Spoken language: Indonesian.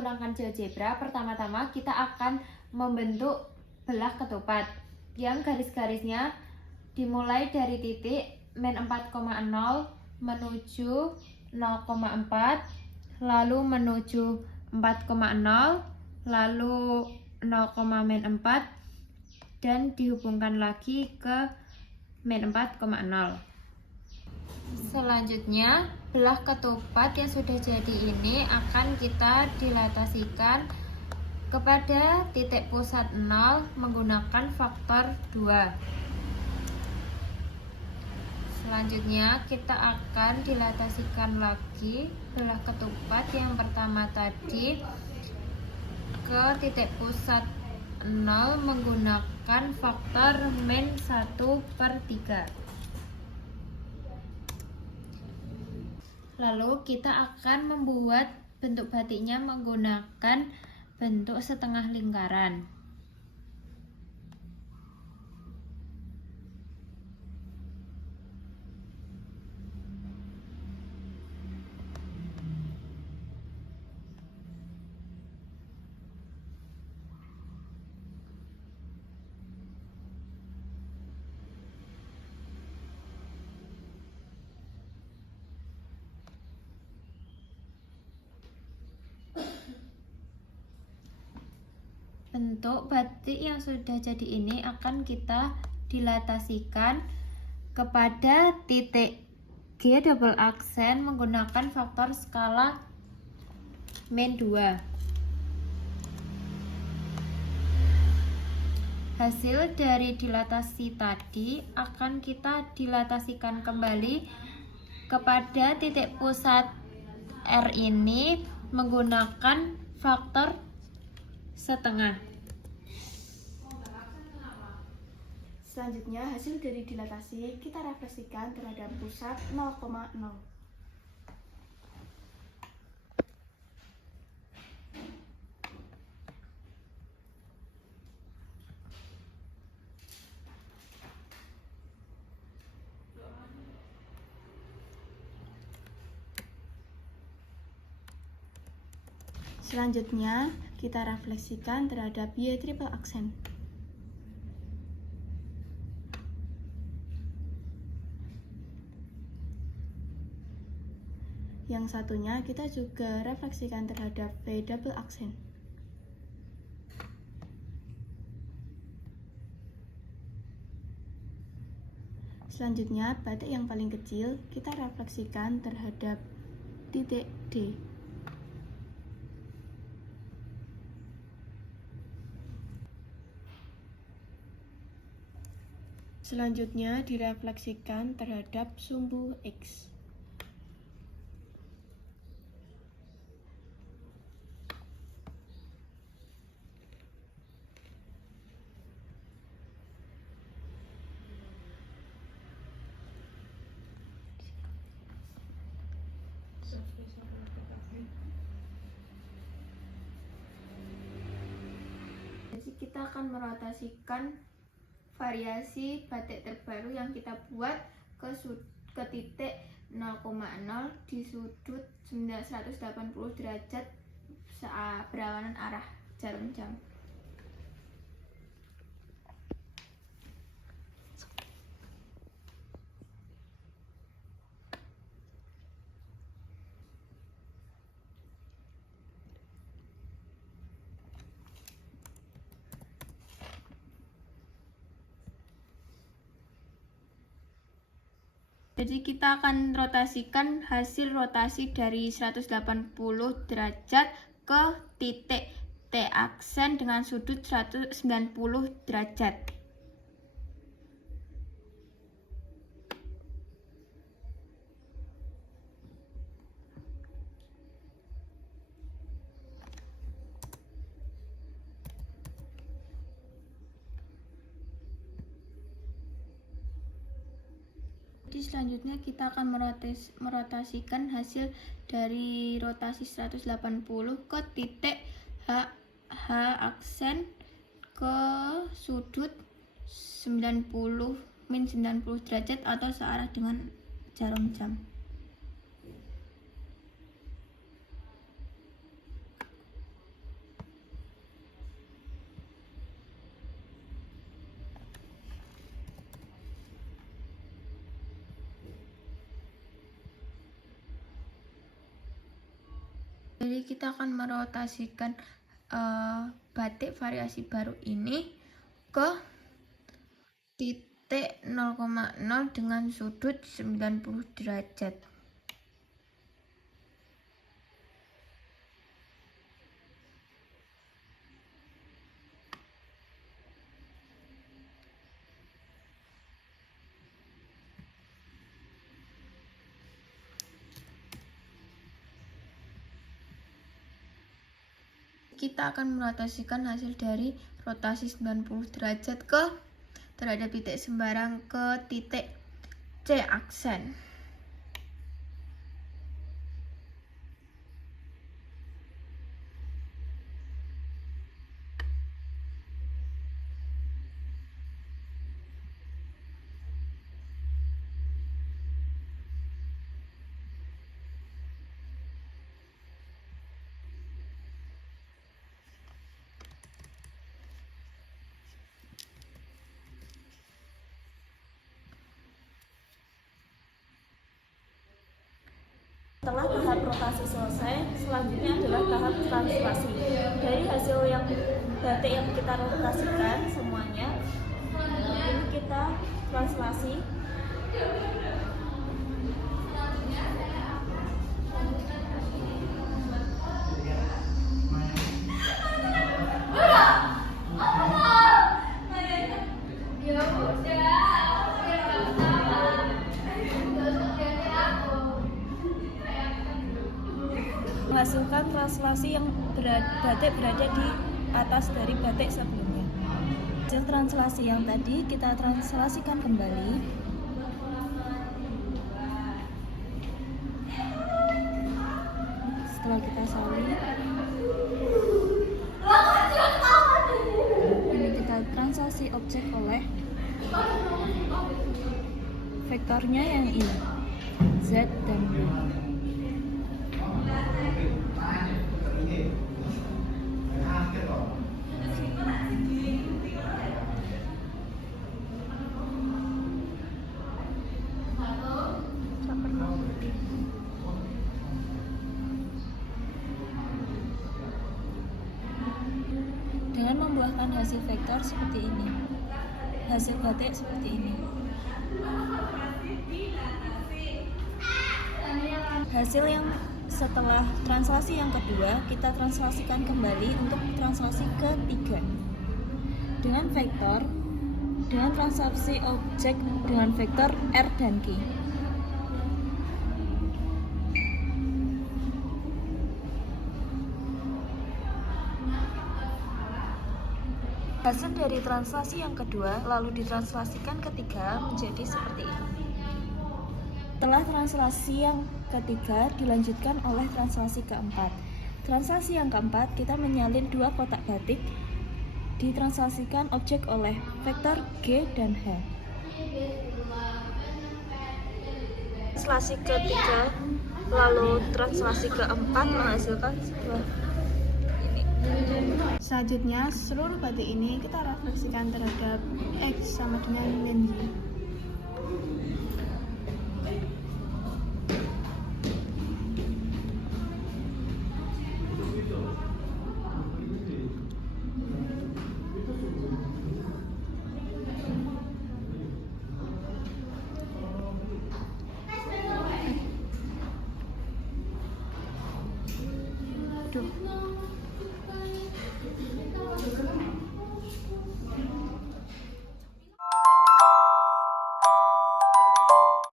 menggunakan GeoGebra, pertama-tama kita akan membentuk belah ketupat yang garis-garisnya dimulai dari titik min 4,0 menuju 0,4, lalu menuju 4,0, lalu 0,-4 dan dihubungkan lagi ke min 4,0. Selanjutnya, belah ketupat yang sudah jadi ini akan kita dilatasikan kepada titik pusat 0 menggunakan faktor 2. Selanjutnya, kita akan dilatasikan lagi belah ketupat yang pertama tadi ke titik pusat 0 menggunakan faktor min 1/3. Lalu kita akan membuat bentuk batiknya menggunakan bentuk setengah lingkaran. Bentuk batik yang sudah jadi ini akan kita dilatasikan kepada titik G double aksen menggunakan faktor skala min 2. Hasil dari dilatasi tadi akan kita dilatasikan kembali kepada titik pusat R ini menggunakan faktor setengah. Selanjutnya, hasil dari dilatasi kita refleksikan terhadap pusat 0,0. Selanjutnya, kita refleksikan terhadap Y triple aksen. Yang satunya kita juga refleksikan terhadap V double aksen. Selanjutnya, batik yang paling kecil kita refleksikan terhadap titik D. Selanjutnya direfleksikan terhadap sumbu X. Jadi kita akan merotasikan variasi batik terbaru yang kita buat ke titik 0,0 di sudut 180 derajat berlawanan arah jarum jam. Jadi kita akan rotasikan hasil rotasi dari 180 derajat ke titik T aksen dengan sudut 190 derajat. Jadi selanjutnya kita akan merotasikan hasil dari rotasi 180 ke titik H aksen ke sudut 90 derajat atau searah dengan jarum jam. Jadi kita akan merotasikan batik variasi baru ini ke titik 0,0 dengan sudut 90 derajat. Kita akan merotasikan hasil dari rotasi 90 derajat terhadap titik sembarang ke titik C aksen. Setelah tahap rotasi selesai, selanjutnya adalah tahap translasi. Dari hasil yang batik yang kita rotasikan semuanya, ini kita translasi. Menghasilkan translasi yang batik berada di atas dari batik sebelumnya. Hasil translasi yang tadi kita translasikan kembali. Setelah kita salin, ini kita translasi objek oleh vektornya yang ini, Z dan Y. Dengan membuahkan hasil vektor seperti ini, hasil batik seperti ini. Hasil yang setelah translasi yang kedua, kita translasikan kembali untuk translasi ketiga dengan vektor, dengan translasi objek dengan vektor R dan Q. Hasil dari translasi yang kedua lalu ditranslasikan ketiga menjadi seperti ini. Setelah translasi yang ketiga dilanjutkan oleh translasi keempat. Translasi yang keempat kita menyalin dua kotak batik, ditranslasikan objek oleh vektor G dan H. Translasi ketiga lalu translasi keempat menghasilkan sebuah ini. Selanjutnya, seluruh batik ini kita refleksikan terhadap X sama dengan min Y. Duh.